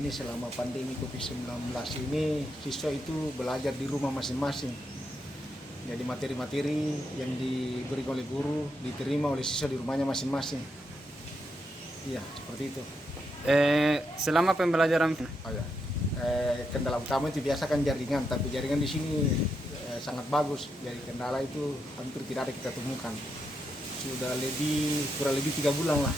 ini selama pandemi COVID-19 ini siswa itu belajar di rumah masing-masing. Jadi materi-materi yang diberikan oleh guru diterima oleh siswa di rumahnya masing-masing. Iya, seperti itu. Selama pembelajaran Oh, ya. Kendala utama itu biasa kan jaringan, tapi jaringan di sini sangat bagus. Jadi kendala itu hampir tidak ada kita temukan. Sudah kurang lebih 3 bulan lah.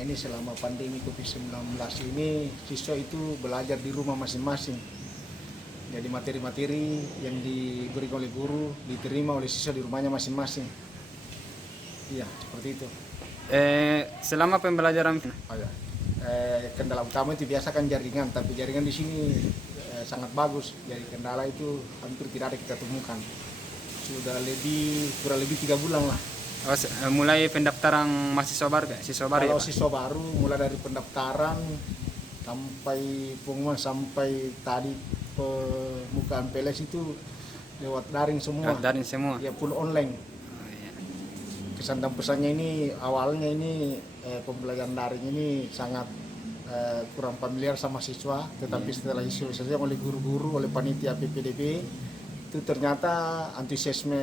Ini selama pandemi COVID-19 ini siswa itu belajar di rumah masing-masing. Jadi materi-materi yang diberikan oleh guru diterima oleh siswa di rumahnya masing-masing. Iya, seperti itu. selama pembelajaran Oh, ya. Kendala utama itu biasa kan jaringan, tapi jaringan di sini sangat bagus. Jadi kendala itu hampir tidak ada kita temukan. Sudah kurang lebih 3 bulan lah. mulai pendaftaran mahasiswa baru siswa baru ya, Kalau Pak? siswa baru mulai dari pendaftaran sampai pengumuman sampai tadi pembukaan PLS itu lewat daring semua. Daring semua. Ya full online. Oh, iya. Kesan dan pesannya ini awalnya ini pembelajaran daring ini sangat kurang familiar sama siswa, tetapi setelah disosialisasikan oleh guru-guru oleh panitia PPDB itu ternyata antusiasme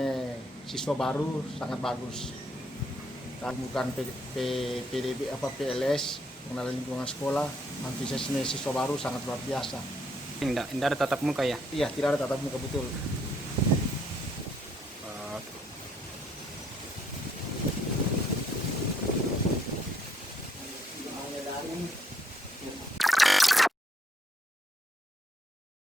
siswa baru sangat bagus. Bukan PDB PLS pengenalan lingkungan sekolah, antusiasme siswa baru sangat luar biasa. Tidak ada tatap muka ya? Iya, tidak ada tatap muka, betul. Hanya daring.